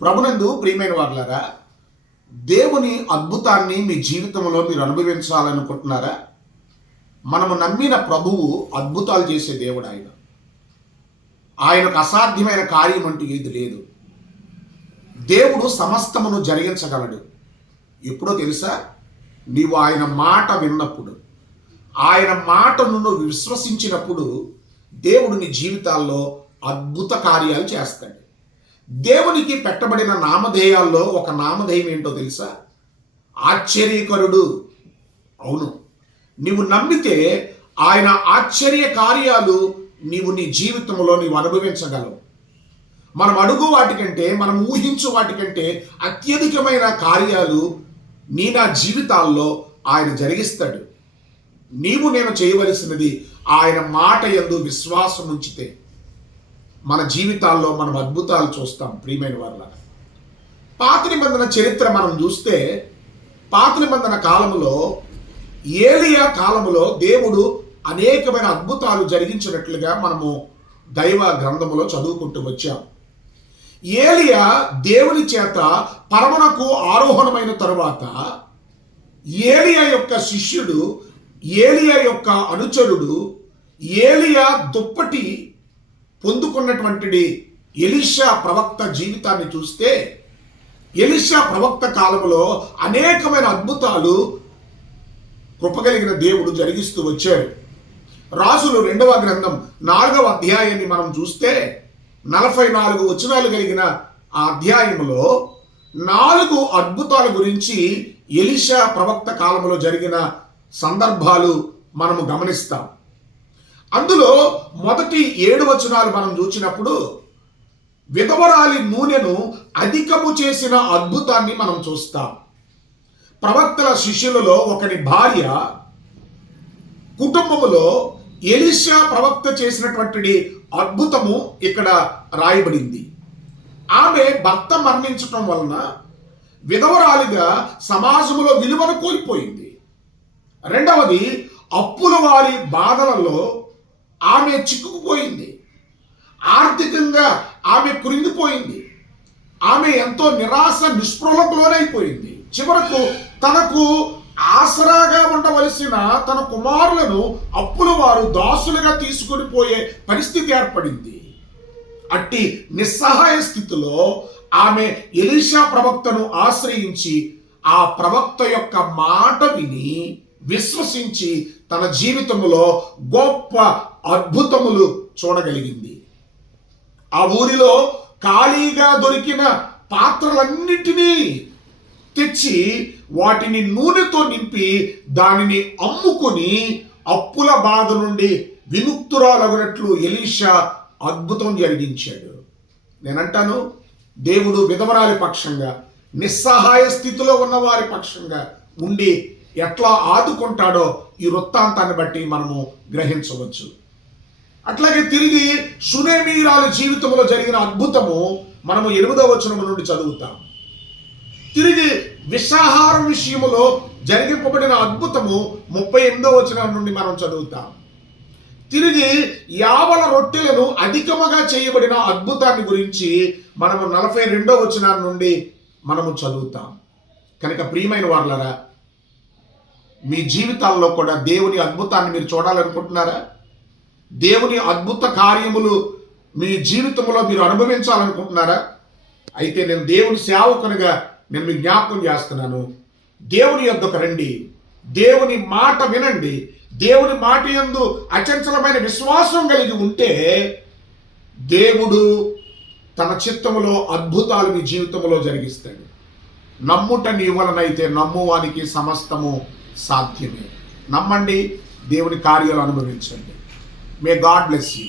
ప్రభునందు ప్రియమైన వాళ్ళారా దేవుని అద్భుతాన్ని మీ జీవితంలో మీరు అనుభవించాలనుకుంటున్నారా? మనము నమ్మిన ప్రభువు అద్భుతాలు చేసే దేవుడు ఆయన. ఆయనకు అసాధ్యమైన కార్యం అంటూ ఏది లేదు. దేవుడు సమస్తమును జరిగించగలడు. ఎప్పుడో తెలుసా? నీవు ఆయన మాట విన్నప్పుడు ఆయన మాటను నువ్వు విశ్వసించినప్పుడు దేవుడు నీ జీవితాల్లో అద్భుత కార్యాలు చేస్తాడు. దేవునికి పెట్టబడిన నామధేయాల్లో ఒక నామధేయం ఏంటో తెలుసా? ఆశ్చర్యకరుడు. అవును. నీవు నమ్మితే ఆయన ఆశ్చర్య కార్యాలు నీవు నీ జీవితంలో నీవు అనుభవించగలవు. మనం అడుగు వాటికంటే మనం ఊహించు వాటికంటే అత్యధికమైన కార్యాలు నీ నా జీవితాల్లో ఆయన జరిగిస్తాడు. నీవు నేను చేయవలసినది ఆయన మాట ఎందు విశ్వాసం ఉంచితే మన జీవితాల్లో మనం అద్భుతాలు చూస్తాం ప్రియమైన వారిలా పాత నిబంధన చరిత్ర మనం చూస్తే పాత నిబంధన కాలంలో ఏలియా కాలంలో దేవుడు అనేకమైన అద్భుతాలు జరిగించినట్లుగా మనము దైవ గ్రంథములో చదువుకుంటూ వచ్చాం. ఏలియా దేవుని చేత పరమనకు ఆరోహణమైన తరువాత ఏలియా యొక్క శిష్యుడు ఏలియా యొక్క అనుచరుడు ఏలియా దుప్పటి పొందుకున్నటువంటి ఎలిషా ప్రవక్త జీవితాన్ని చూస్తే ఎలిషా ప్రవక్త కాలంలో అనేకమైన అద్భుతాలు కృపగలిగిన దేవుడు జరిగిస్తూ వచ్చారు రాజులు రెండవ గ్రంథం నాలుగవ అధ్యాయాన్ని మనం చూస్తే నలభై నాలుగు వచనాలు కలిగిన ఆ అధ్యాయంలో నాలుగు అద్భుతాల గురించి ఎలిషా ప్రవక్త కాలంలో జరిగిన సందర్భాలు మనము గమనిస్తాం. అందులో మొదటి ఏడు వచనాలు మనం చూసినప్పుడు విధవరాలి నూనెను అధికము చేసిన అద్భుతాన్ని మనం చూస్తాం. ప్రవక్తల శిష్యులలో ఒకని భార్య కుటుంబములో ఎలిషా ప్రవక్త చేసినటువంటి అద్భుతము ఇక్కడ రాయబడింది. ఆమె భర్త మరణించటం వలన విధవరాలిగా సమాజంలో విలువను కోల్పోయింది. రెండవది అప్పుల వారి బాధలలో ఆమె చిక్కుకుపోయింది. ఆర్థికంగా ఆమె కృంగిపోయింది ఆమె ఎంతో నిరాశ నిస్పృహలకు లోనైపోయింది చివరకు తనకు ఆసరాగా ఉండవలసిన తన కుమారులను అప్పుల వారు దాసులుగా తీసుకుని పోయే పరిస్థితి ఏర్పడింది. అట్టి నిస్సహాయ స్థితిలో ఆమె ఎలీషా ప్రవక్తను ఆశ్రయించి ఆ ప్రవక్త యొక్క మాట విని విశ్వసించి తన జీవితంలో గొప్ప అద్భుతములు చూడగలిగింది. ఆ ఊరిలో ఖాళీగా దొరికిన పాత్రలన్నిటినీ తెచ్చి వాటిని నూనెతో నింపి దానిని అమ్ముకొని అప్పుల బాధ నుండి విముక్తురాలగునట్లు ఎలీషా అద్భుతం జరిగించాడు. నేనంటాను దేవుడు విధవరాలి పక్షంగా నిస్సహాయ స్థితిలో ఉన్న వారి పక్షంగా ఉండి ఎట్లా ఆదుకుంటాడో ఈ వృత్తాంతాన్ని బట్టి మనము గ్రహించవచ్చు. అట్లాగే తిరిగి సునేమీరాల జీవితంలో జరిగిన అద్భుతము మనము ఎనిమిదవ వచనం నుండి చదువుతాం. తిరిగి విషాహారం విషయములో జరిగింపబడిన అద్భుతము ముప్పై ఎనిమిదో వచనం నుండి మనం చదువుతాం. తిరిగి యావల రొట్టెలను అధికముగా చేయబడిన అద్భుతాన్ని గురించి మనము నలభై రెండో వచనం నుండి మనము చదువుతాం. కనుక ప్రియమైన వాళ్ళరా మీ జీవితాల్లో కూడా దేవుని అద్భుతాన్ని మీరు చూడాలనుకుంటున్నారా? దేవుని అద్భుత కార్యములు మీ జీవితంలో మీరు అనుభవించాలనుకుంటున్నారా? అయితే నేను దేవుని సేవకునిగా నేను మీకు జ్ఞాపకం చేస్తున్నాను. దేవుని యొద్దకు రండి. దేవుని మాట వినండి. దేవుని మాట యందు అచంచలమైన విశ్వాసం కలిగి ఉంటే దేవుడు తన చిత్తములో అద్భుతాలు మీ జీవితంలో జరిగిస్తాడు. నమ్ముట నీ వలనైతే నమ్మువానికి సమస్తము సాధ్యమే. నమ్మండి దేవుని కార్యాలు అనుభవించండి. May God bless you